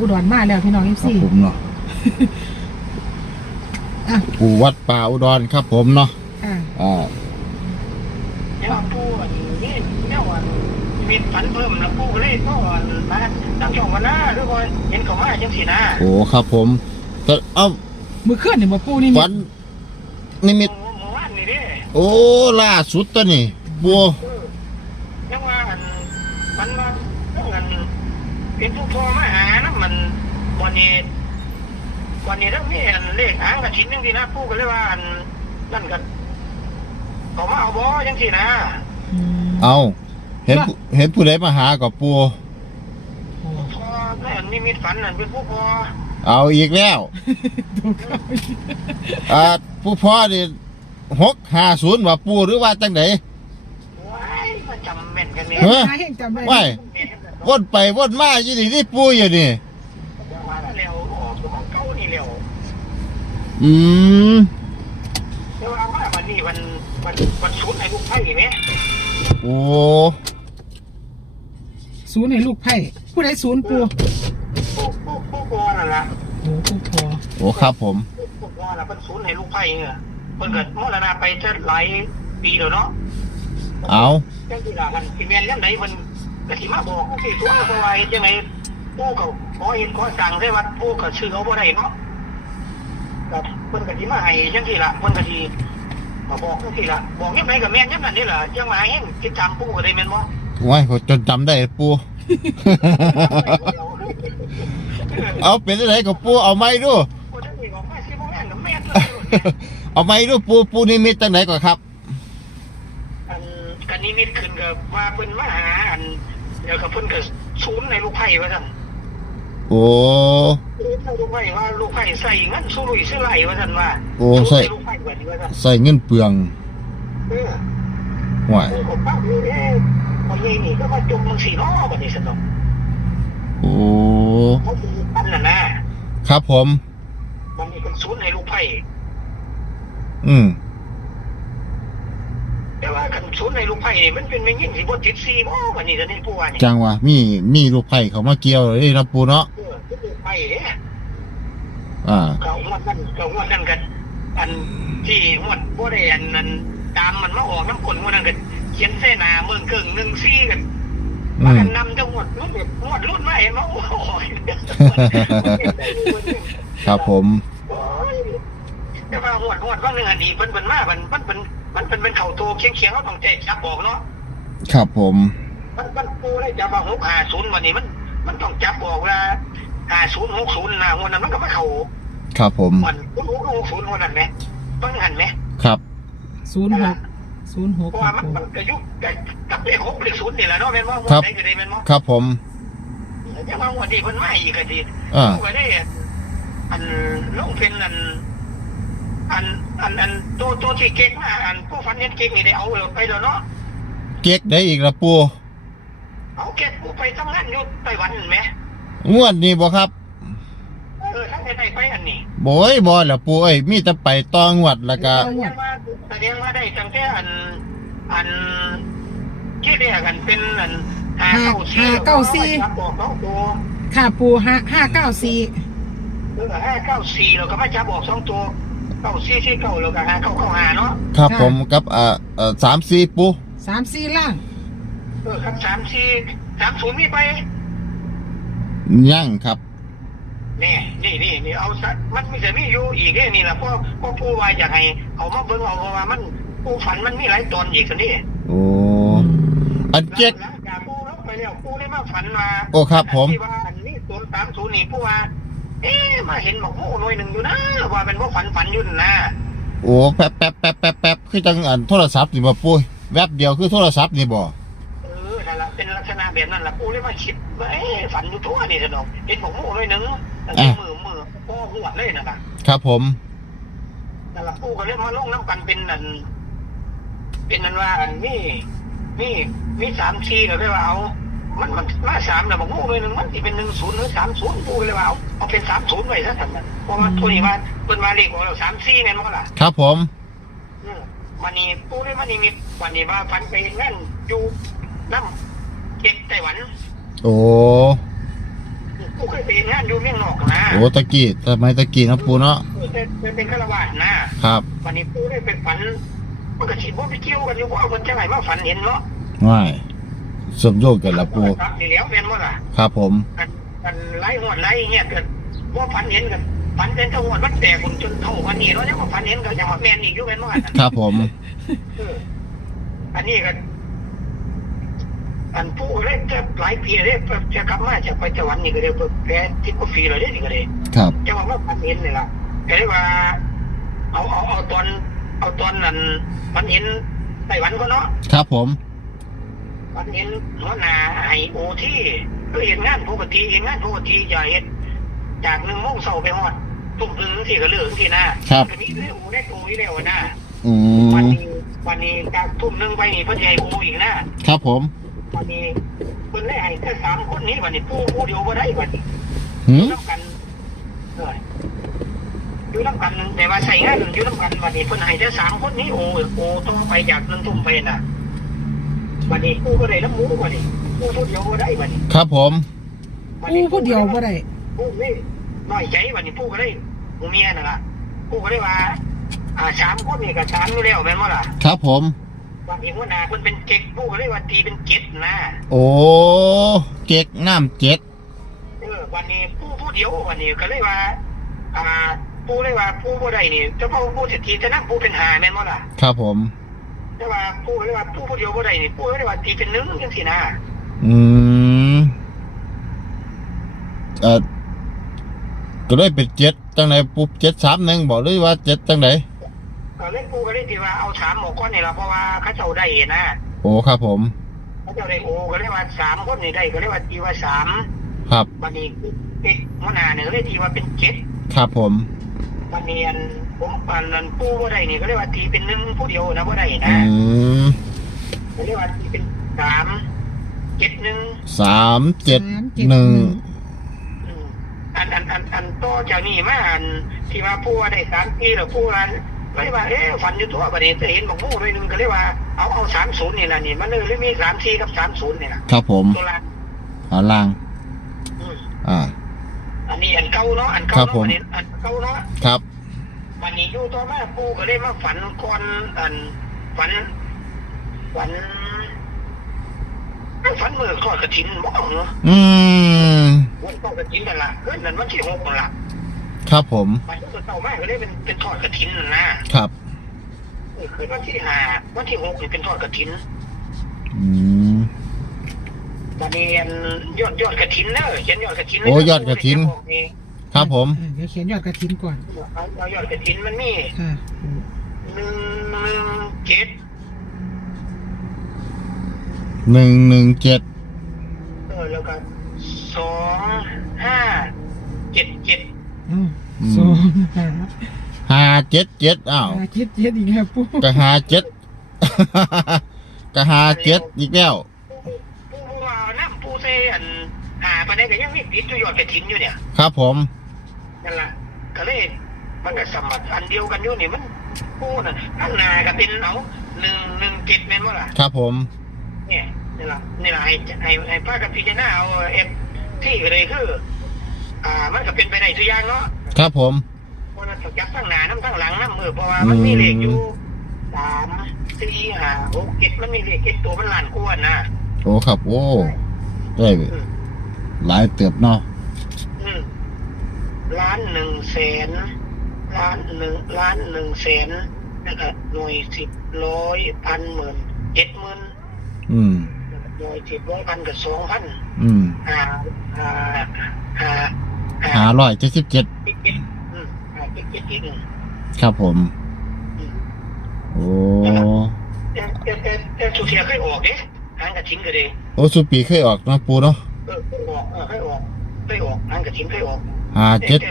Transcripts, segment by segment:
อุดรมาแล้วพี่น้องเอฟครับซีผมเนาะอะปู่วัดป่าอุดรครับผมเนาะอะอ่าเนี่ยปูอันนี้เนี่ยว่ามีฝันเพิ่มนะปูก็เลยก็มาตั้งช่องมาหน้าด้วยว่าเห็นเขามาจังสีนะโอ้ครับผมแต่เอ้ามือเคลื่อนเนี่ยมาปูนี่มีฝันนิมิตเมื่อวานนี่เด้โอ้ล่าสุดตัวนี่บัวเออยังว่าอันมันมาต้องอันเป็นผู้พ่อมาหานะ มันวันนี้ วันนี้ต้องมีอันเลขหางกระถินยังทีนะปูก็เลยว่าอันนั่นกันเขามาเอาบอยังสีนะอืมเอาเห็นผู้เห็นผู้ใดมาหากับปัวโอ้พ่อแม่นนิมิตฝันนั่นเป็นผู้พ่อเอาอีกแล้วดูเขาอ่าผู้พ่อนี่หกห้าศูนย์ว่าปูหรือว่าจังไหน ว้ายมาจำแม่นกันเนี่ยเฮ้ยหาเฮงจำได้ไม่วนไปวนมาอยู่นี่นี่ปูอยู่นี่ มาแล้วออกตัวเก่านี่แล้ว อืมแต่ว่ามาวันนี้วันวันวันศูนย์ให้ลูกไผ่เนี่ยโอ้ศูนย์ให้ลูกไผ่ผู้ใดศูนย์ปูผู้ผู้ผู้กอนั่นล่ะโอ้ผู้พอโอ้ครับผมผู้กอน่ะเป็นศูนย์ให้ลูกไผ่เนี่ยเพิ่นเกิดมรณะไปจะหลายปีแล้วเนาะเอาจังที่ล่ะกันสิแม่นยังไดเพิ่นก็สิมาบอกสิตัวเพราะว่าเฮ็ดจังไดผู้ก็ขอเห็นขอสั่งได้ว่าผู้ก็ชื่อเอาบ่ได้เนาะก็ เพิ่นก็สิมาให้จังที่ล่ะเพิ่นก็สิมาบอกจังที่ล่ะบอกยังไงก็แม่นยังนั้นนี่ล่ะจังมาเห็นติดตามผู้ก็ได้แม่นบ่ไว้ผมจนจำได้ปู เอาเป็นอะไรกับปูเอาไม้ดูเอาไม้ดูปูปูนิมิตจังไหนก่อนครับ อันกันนิมิตขึ้นกับว่าเพิ่นมาหาอันเดี๋ยวกับเพิ่นก็ศูนย์ในลูกไผ่ว่าซั่น โอ้ลูกไผ่ว่าลูกไผ่ใส่เงินสู้ลุยซื้อไหลว่าซั่นว่าโอ้ใส่ลูกไผ่ว่านี่ว่านใส่เงินเปลืองเออห่วยผมป้านี่เอ๊ะพอใหญ่นี่ก็มาจมมึงสิเนาะบัดนี้ซั่นเนาะโอ้เขาสิอันน่ะนะครับผมมันนี่เป็นศูนย์ในลูกไผ่อืม นศูนย์ในลูกไผ่นี่มันเป็นแม่งยิ่งสิบ่ติดซีบ่บัดนี้ซั่นนี่ผู้ว่านี่จังวะมีมีลูกไผ่เขามาเกี่ยวเลยนะปูเนาะเออเป็นลูกไผ่เด้อ่าเขางวดนั่นเขางวดนั่นกันอันที่งวดบ่ได้อันนั้นตามมันมาออกน้ำกลงวดนั่นกันเขียนเส้นหนาเมืองเกิงหนึ่งซี่กันอืมามกันนำจังหวัดรุ่นแบบงวดรุ่นมาเห็นมาโอ้ยครับผมโอ้ย แต่ว่างวดงวดว่างหนึ่งอันนี้เพิ่นเพิ่นมามันมันเป็นมันเป็นเป็นเข่าโตเคียงเคียงๆเขาต้องใจจับบอกเนาะครับผม มันมันปูได้จับว่าหกห้าศูนย์วันนี้มัน มันต้องจับบอกว่าห้าศูนย์หกศูนย์นะงวดนั้นมันก็มาเข่าครับผมวันหกหกศูนย์งวดนั้นไหมต้องหันไหมครับศูนย์หกศูนย์หกเพราะว่ามันมันกระยุกกับกับเลขหกเลขศูนย์นี่แหละเนาะแม่นว่าครับได้ก็ได้แม่นว่าครับผมจะมาวันนี้เพิ่นมาอีกก็ดีอ่าก็ได้อันลงเป็นอัน อันอันอันตัวตัวที่เก่งมาอันผู้ฝันเห็นเก่งนี่ได้เอาไปแล้วเนาะเก๊กได้อีกละปูเอาเก็บกูไปทำงานอยู่ไต้หวันเห็นไหมงวดนี้บ่ครับเออทั้งได้ไปอันนี้โบยบอละปูเอ้ยมีแต่ไปต่องวดแล้วก็แสดงว่าแสดงว่าได้ตั้งแต่อันอันที่เรียกกันเป็นอันหาเก้าสี่ครับบอกน้องตัวค่ะปูห้าห้าเก้าสี่เออห้าเก้าสี่เราก็มาจับออกสองตัว เก้าสี่สี่เก้าเราก็หาเก้าเก้าหาเนาะครับผมกับอ่าเอ่อสามสี่ปูสามสี่ล่างเออครับสามสี่สามศูนย์มีไปยั่งครับนี่นี่นี่นี่เอาซะมันมีแต่มีอยู่อีกเนี่ยนี่แหละเพราะเพราะผู้ว่าอยากให้เอามาเบิ่งเอาเพราะว่ามันผู้ฝันมันมีหลายตอนอีกสันนี่โอ้อันเก๊กหลังจากผู้ลบไปแล้วผู้ได้มาฝันมาโอ้ครับผมที่ว่าอันนี้ศูนย์สามศูนย์นี่ผู้ว่า เอ๊ะมาเห็นบอกโอ้หน่วยหนึ่งอยู่นะว่าเป็นว่าฝันฝันอยู่นั่นนะโอ้แป๊บแป๊บแป๊บแป๊บแป๊บคือจังอันโทรศัพท์นี่บ่ปูแวบเดียวคือโทรศัพท์นี่บ่เออนั่นแหละเป็นลักษณะแบบนั้นแหละผู้ได้มาคิดว่าเอ๊ะฝันอยู่ทั่วนี่สนองเห็นบอกโอ้หน่วยหนึ่งตั้งแต่มือมือพ่อหัวดเลยนะครับครับผมนั่นแหละผู้ก็เลยมาลงน้ำกันเป็นอันเป็นอันว่าอันนี่นี่มีสามทีก็เลยว่าเอา มันมันมาสามนะบอกโอ้เลยหนึ่งมันที่เป็นหนึ่งศูนย์หรือสามศูนย์ผู้ก็เลยว่าเอาเอาเป็นสามศูนย์ไว้ซะท่านนะเพราะว่าตัวนี้มาเป็นมาเลขของเราสามสี่เนี่ยมั้งล่ะครับผมอืมวันนี้ผู้ได้มานิมิตวันนี้ว่าฟันไปนั่นอยู่น้ำเจ็ดไต้หวันโอ้กูเคยไปเฮ็ดงานอยู่เมืองนอกนะโอ้ตะกี้สมัยตะกี้นะปูเนาะเออแต่แต่เป็นฆราวาสนะครับ วันนี้ปูได้ไปฝันมันก็สิบ่ไปเกี่ยวกันอยู่ว่ามันจะไหนมาฝันเห็นเนาะง่าย สมโยกกันละปูครับนี่แล้วเป็นว่าล่ะครับผมกันกันไล่หวดไล่เงี้ยเกิดว่าฝันเห็นกันฝันเป็นตะหวดมันแตกคนจนเท่าวันนี้แล้วยังว่าฝันเห็นก็ยังว่าแมนอีกอยู่เป็นว่านั่นครับผมเอออันนี้ก็อันผู้เล่นจะหลายปีเลยจะกลับมาจากไปจังหวัดนี่ก็เลยแพ้ทิศกว่าปีเลยนี่ก็เลยครับจังหวัดว่าฝันเห็นนี่ล่ะก็เลยว่า เอาเอาเอาตอน เอาตอนนั้นฝันเห็นไต้หวันก็เนาะครับผม ฝันเห็นหัวหน้าไอโอที่ก็เห็นงานปกติเห็นงานปกติอย่าเห็นจากหนึ่งโมงเช้าไปฮอดทุ่มหนึ่งที่ก็เลือกที่นะครับก็มีเรื่องอูได้โออีแล้วนะอืวันมนี้วันนี้จากทุ่มหนึ่งไปนี่เพิ่นใหญ่โออีกนะครับผมวันนี้เพิ่นได้ให้แค่สามคนนี้วันนี้ผู้ผู้เดียวบ่ได้วันนี้หือยู่มน้ำกันเอออยู่น้ำกันแต่ว่าใส่งานอยู่น้ำกันวันนี้เพิ่นให้แค่สามคนนี้โอโอต่อไปจากหนึ่งทุ่มไปน่ะ วันนี้ผู้ก็ได้น้ำหมูวันนี้ผู้ผู้เดียวบ่ได้วันนี้ครับผมวันปูนี้ผู้เดียวบ่ได้ผู้นี่น้อยใจวันนี้ผู้ก็ได้หมูเมียน่ะล่ะผู้ก็ได้ว่าอ่าสามคนนี่ก็สามอยู่แล้วแม่นบ่ล่ะครับผมวันนี้หัวหน้าเพิ่นเป็นเจ็กผู้ก็ได้ว่าตีเป็นเจ็ดนะโอ้เก๊กน้ำเจ็ดเออวันนี้ผู้ผู้เดียววันนี้ก็เลยว่า อ่าผู้เลยว่าผู้บ่ได้นี่เจ้าพ่อผู้เศรษฐีจะนั่งผู้เป็นหาแม่นบ่ล่ะ ครับผม แต่ว่าผู้เลยว่าผู้ผู้เดียวบ่ได้นี่ผู้เลยว่าตีเป็นหนึ่งจังซี่นะอืมเอ่อก็ได้เป็นเจ็ดจังไหนปุ๊บเจ็ดสามหนึ่งบอกเลยว่าเจ็ดจังไหนก็เลยผู้ก็เลยที่ว่าเอาสามหมอกก้อนนี่ล่ะเพราะว่าเขาเจ้าได้นะโอ้ครับผมเขาเจ้าได้โอก็เลยว่าสามคนนี่ได้ก็เลยว่าตีว่าสามครับวันนี้เป็นหัวหน้าเนี่ยก็เลยตีว่าเป็นเจ็ดครับผม วันนี้อันผมอันนั้นผู้บ่ได้นี่ก็เลยว่าตีเป็นหนึ่งผู้เดียวนะบ่ได้อืนะมก็เลยว่าตีเป็นสามเจ็ดหนึ่งสามเจ็ดสามเจ็ดหนึ่งอืมอันอันอันอันต่อจากนี้มาอันที่ว่าผู้ว่าได้สามปีแล้วผู้นั้นก็เลยว่าเอ๊ะฝันอยู่ตัวประเด็นจะเห็นบอกมู่ด้วยหนึงก็เลยว่าเอาเอาสามศูนย์นี่นะนี่มันเลยมีสามสี่กับสามศูนย์นี่นะครับผมตัวละเอาล่าง อืม อ่า อันนี้อันเก่าเนาะอันครัเก่าบผม เนาะอันนี้อันเก่าเนาะครับ วันนี้อยู่ต่อมาปู่ก็เลยมาฝันก่อนอันฝันฝันฝันเมื่อทอดกระถินบ่เนาะอืม วันทอดกระถินนั่นล่ะเฮ้ยนั่นวันที่หกนั่นล่ะครับผม วันที่เต่ามาก็เลยเป็นเป็นทอดกระถินนั่นนะครับ เออคือวันที่ห้าวันที่หกนี่เป็นทอดกระถิน อืม วันนี้อันยอดยอดกระถินเนอะเขียนยอดกระถินโอ้ยอดกฐิน ครับผมอ่าเดี๋ยวเขียนยอดกระถินก่อนเอาเอายอดกระถินมันมีค่ะหนึ่งหนึ่งเจ็ดหนึ่งหนึ่งเจ็ดเออแล้วก็สองห้าเจ็ดเจ็ดอ้าวสองห้าห้าเจ็ดเจ็ดอ้าวห้าเจ็ดเจ็ดอีกแล้วปูก็ห้าเจ็ด ก็ห้าเจ็ดอีกแล้วปูปูปูว่า น้ำปูเซอันหาไปได้ก็ยังมีปิดอยู่ยอดกระถินอยู่เนี่ยครับผม นั่นแหละก็เลยมันก็สมัครอันเดียวกันอยู่นี่มันปูน่ะข้างหน้าก็เป็นเอาหนึ่งหนึ่งเจ็ดแม่นว่าล่ะ ครับผม เนี่ยนี่แหละนี่แหละให้ให้ให้ป้ากับพี่เจน่าเอาเอฟที่ก็เลยคือ อ่า มันก็เป็นไปได้ทุกอย่างเนาะครับผมเพราะนั้นจับทั้งหน้าน้ำทั้งหลังน้ำมือเพราะว่ามันมีเลขอยู่สามสี่ห้าหกเจ็ดมันมีเลขเจ็ดตัวมันล้านกว่านะโอ้ครับโอ้ ได้อืมหลายเติบเนาะอืมล้านหนึ่งแสนล้านหนึ่งล้านหนึ่งแสนแล้วก็หน่วยสิบร้อยพันหมื่นเจ็ดหมื่นอืมแล้วก็หน่วยสิบร้อยพันกับสองพันอืมห้าห้าห้าหาร้อยเจ็ดสิบเจ็ดเจ็ดเจ็ดอืมห้าเจ็ดเจ็ดเจ็ดอืมครับผมอืมโอ้แต่แต่แต่แต่สุเทียเคยออกเด้ หางกระถิ่นก็เด้โอ้สุปีเคยออกเนาะปูเนาะเออเคยออกเออเคยออกเคยออกหางกระถิ่นเคยออกห้าแต่เจ็ดแต่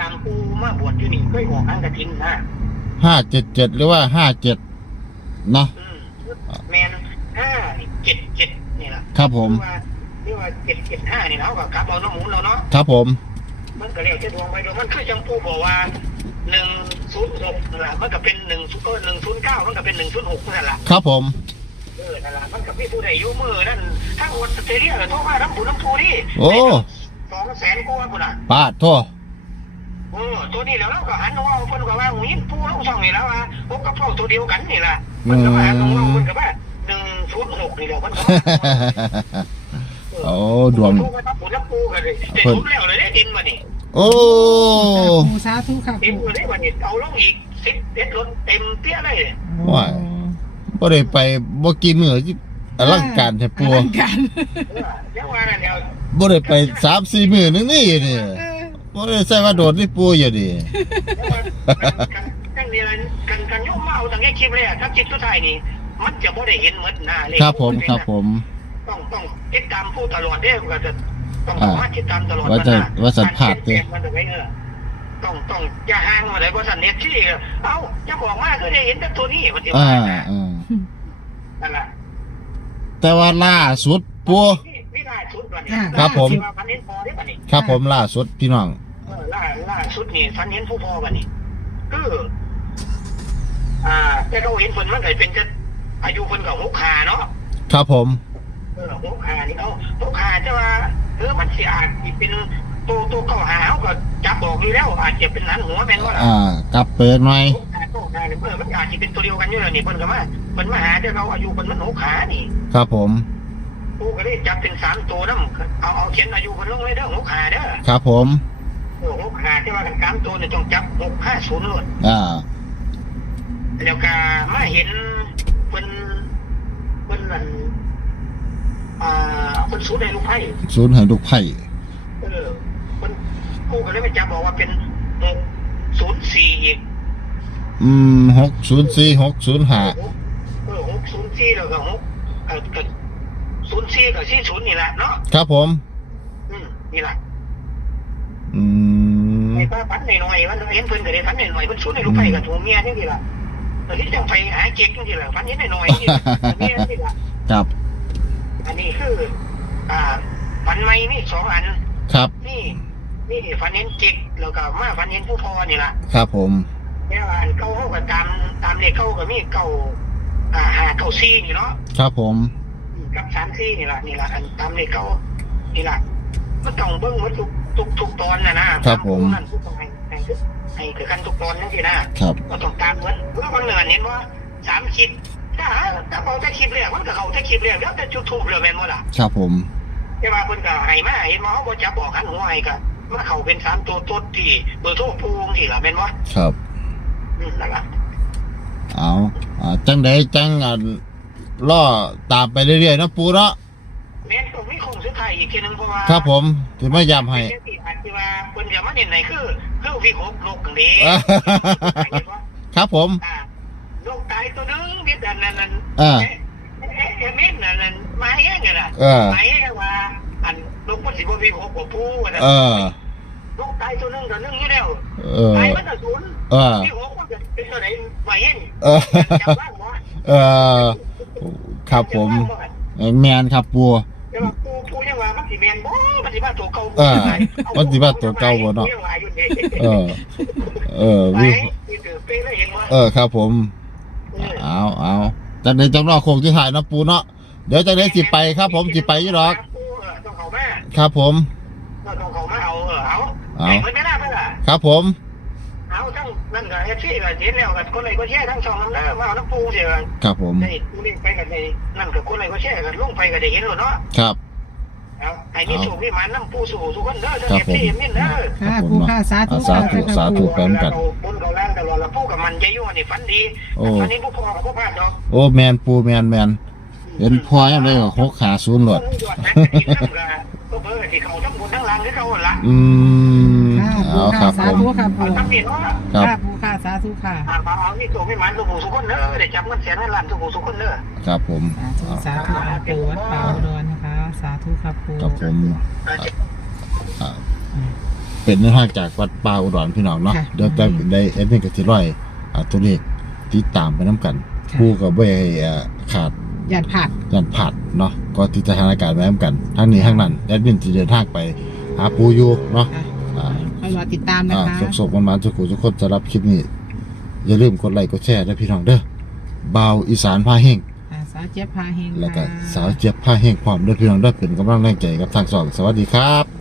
ตามปูมาบวชอยู่นี่เคยออกหางกระถิ่นนะห้าเจ็ดเจ็ดหรือว่าห้าเจ็ดเนาะอืมแมนห้าเจ็ดเจ็ดนี่แหละครับผมว่าเรียกว่าเจ็ดเจ็ดห้านี่เนาะกับกลับเอาน้ำหมูเราเนาะ ครับผม มันก็เรียกจะดวงไปดวงมันคือจังปูบอกว่าหนึ่งศูนย์หกนั่นแหละมันก็เป็นหนึ่งศูนย์เออหนึ่งศูนย์เก้ามันก็เป็นหนึ่งศูนย์หกนั่นแหละครับผม เออนั่นแหละ มันกับพี่ผู้ใดอยู่มือนั่นถ้าอดสเตเรียหรือโทรมาน้ำผูน้ำผูนี่โอ้สององแสนกว่าพุ่นน่ะปาดโทษเออตัวนี้แล้วเราก็หันหัวเอาเพิ่นก็ว่าหูยินผู้ลงช่องนี่แล้วว่าพวกกับเฝ้าตัวเดียวกันนี่ล่ะเพิ่นก็ว่าหันหัวเพิ่นก็ว่า106นี่แหละเพิ่นก็ว่าโอ้ดวงผู้ก็ทับผู้ทับปูกันเลยแต่ทุบแล้วเลยได้ดินมานี่โอ้ปูสาธุค่ะดินปูมาได้มานี่เอาลงอีกสิบเอ็ดรถเต็มเปี้ยเลยว่าบ่ได้ไปบ่กินมื้อที่ อลังการแท้ปัวอลังการเออแล้วว่านั่นเดียวบ่ได้ไป3-4มื้อนึงนี่นี่เออบ่ได้ใส่ว่าโดดนี่ปูอยู่นี่ตั้งเดียวกันกันโยมมาเอาตั้งแค่คลิปเลยอะถ้าคลิปสุดท้ายนี่มันจะบ่ได้เห็นหมดหน้าเลยครับผมครับผมต้องต้องติดตามผู้ตลอดเด้อก็จะต้องอ่ามาติดตามตลอดว่าจะนน่ว่าสัมผัสเด้กรเปลี่ยนมันจะไม่เออต้องต้องอย่าห่างมาเลยบริษัทเน็ตที่เอ้าจะบอกว่าก็ได้เห็นแต่ตัวนี้มันจะอ่าว่าอ่านั่นแหละ แต่ว่าล่าสุดปัวนี่นี่ล่าสุดวันนี้ครับผม ว่าฟันเห็นพอได้ปะนี่ครับผมล่าสุดพี่น้อง เออล่าล่าสุดนี่ฟันเห็นผู้พอปะนี่คืออ่า แต่เราเห็นคนมันก็เป็นจะอายุคนกับหกขาเนาะครับผม เออหกขานี่เอาหกขาจะว่าเออมันสิอาจสิเป็นตัวตัวเก่าหาเขาก็จับบอกอยู่แล้ว อาจจะเป็นหนันหัวแม่นว่าล่ะอ่ากลับเปิดหน่อย หกขาหกขาเนี่ยเออมันอาจจะเป็นตัวเดียวกันอยู่แล้วนี่เพิ่นก็มา เพิ่นมาหาแต่เราอายุเพิ่นมันหกขานี่ครับผมกูก็เลยจับเป็นสามตัวนํเอาเอาเขียนอายุเพิ่นลงเลยเด้อหกขาเด้อครับผมเออหกขาที่ว่ากันสามตัวเนี่ยต้องจับหกห้าศูนย์เลยอ่าแล้วก็มาเห็นเพิ่นเพิ่นนั่นอ่าเพิ่นสูดในลูกไผ่ศูนย์ให้ลูกไผ่เออเพิ่นกูก็เลยไปจับบอกว่าเป็นหกศูนย์สี่อีกอืมหกศูนย์สี่หกศูนย์ห้า เออหกศูนย์สี่แล้วก็หกเออก็ศูนย์สี่กับสี่ศูนย์นี่แหละเนาะครับผม อืมนี่แหละอืม ไอ้ป้าฝันหน่อยๆมันเห็นเพิ่นก็ได้ฝันหน่อยๆเพิ่นสูดในลูกไผ่กับตัวเมียนี่ดีล่ะแต่ที่จังไปหาเก๊กนี่ดีล่ะฝันเห็นหน่อยๆนี่ล่ะตัวเมียนี่ล่ะครับ อันนี้คือ อ่าฝันใหม่มีสองอันครับ นี่นี่ฝันเห็นเก๊กแล้วก็มาฝันเห็นผู้พอนี่ล่ะ ครับผมแล้วอันเก่าเขาก็ตามตามเลขเก่าก็มีเก่า อ่าหาเก่าซี่นี่เนาะครับผม กับสามซี่นี่ล่ะนี่ล่ะอันตามเลขเก่านี่ล่ะมันต้องเบิ่งหมดทุกทุกทุกตอนนะนะครับผมนั่นทุกตอนให้ให้ให้คือกันทุกตอนนั่นสินะครับก็ต้องตามเหมือนเมื่อวันเหนือเห็นว่าสามคลิปถ้าถ้าเอาแต่คลิปแรกมันก็เขาแต่คลิปแรกแล้วแต่จุดทูบเลยแม่นบ่ล่ะครับผมแต่ว่าเพิ่นก็ให้มาเห็นว่าเขาบ่จับออกหันหัวให้ก็มาเข้าเป็นสามตัวต้นที่เบอร์โทรปูงที่ล่ะแม่นบ่ครับอืมนั่นล่ะ เอาอ่าจังไดจังอ่าล่อตามไปเรื่อยๆเนาะปูเนาะแม่นตรงนี้คงสุดท้ายอีกทีหนึงเพราะว่าครับผมที่มาย้ำให้เป็นจังซี่อาจสิว่าเพิ่นจะมาเน้นไหนคือคือวิหกโลกนี้อ่าครับผมอ่าโลกตายตัวหนึงเด็ดอันนั้นนั่นอ่าเอ๊ะเอ๊ะเอ๊ะเม่นนั่นนั่นมาแห้งกันล่ะเออมาแห้งว่าอันโลกมันสิบ่วิหกบ่ผู้ว่าซั่นเออโลกตายตัวหนึงตัวหนึงอยู่แล้วเออตายมันก็ศูนย์เออวิหกมันจะ เป็นตัวไหนมาแห้งเออจำว่าบ่เออครับผมแมนครับปู แต่ว่าปูปูยังว่ามันสิแม่นบ่มันสิมาตัวเก่าบ่เออมันสิมาตัวเก่าบ่เนาะ ยังว่าอยู่นี่เออ เออไปวินี่คือเป็นแล้วเห็นว่าเออครับผม เอาเอาจังไดจังรอโคงที่ถ่ายเนาะปูเนาะ เดี๋ยวจังไดสิไปครับ ผมสิไปอยู่ดอก ต้องเขามาครับผม ต้องเขามาเอาเออเอาเอาไอ้คนไม่น่าเพื่อนอะครับผมเอาทั้ง นั่นก็เอฟซีก็เห็นแล้วกับคนไหนก็แช่ทั้งสองน้ำเด้อมาเอาน้ำปูเสียกันครับผมนี่กูเล่นไปกันในนั่นกับคนไหนก็แช่กันลงไปก็ได้เห็นแล้วเนาะครับ เอาไอ้นี่สูบนี่มันน้ำปูสู่ทุกคนเด้อทั้งครัเอบฟผมซีเห็นนี่เด้อค่ะปูค่ะสาธุสาธุค่ะสาธุแปมกันบนเขาล่างตลอดแล้วปูกับมันใจยุ่งนี่ฝันดีโอ้ อันนี้ผู้พอกับผู้พลาดดอกโอ้แมนปูแมนแมนเห็นพอยังได้ก็หกขาศูนย์หลดก็เบอร์ที่เขาทั้งบนทั้งล่างคือเขาละ อืมค่ะ ปูเอาคค่ะรับสาผม ธุค่ะปูเอาทั้งนี้เนาะครับ ค่ะปูค่ะสาธุค่ะ อ่าเอานี่ตัวไม่มันตัวผู้สุคนเด้อได้จับเงินแสนเงินล้านตัวผู้สุคนเด้อครับผมสาธุ สาธุค่ะปูวัดป่าอุดรนะคะ สาธุค่ะปูครับผมอ่าอ่าเป็นเนื้อหาจากวัดป่าอุดรพี่น้องเนาะค่ะเดี๋ยวจะได้เอ็นนี่ก็สิร้อยอ่าตัวเลขติดตามไปน้ำกันค่ะผู้กับไม่ให้อ่าขาดหยัดผัด ยันผัดเนาะก็ติดสถานการณ์ไว้น้ำกันทั้งนี้ทั้งนั้นแอดมินจะเดินทางไปหาปูอยู่เนาะค่ะ อ่าคอยรอติดตามนะอ่าคะสกๆมันมาทุกคนทุกคนจะรับคลิปนี้ อย่าลืมกดไลค์กดแชร์นะพี่น้องเด้อบ่าวอีสานพาเฮง อ่าสาวเจี๊ยบพาเฮงแล้วก็ค่ะ สาวเจี๊ยบพาเฮงพร้อมด้วยพี่น้องเด้อเป็นกำลังแรงใจกับทางสองสวัสดีครับ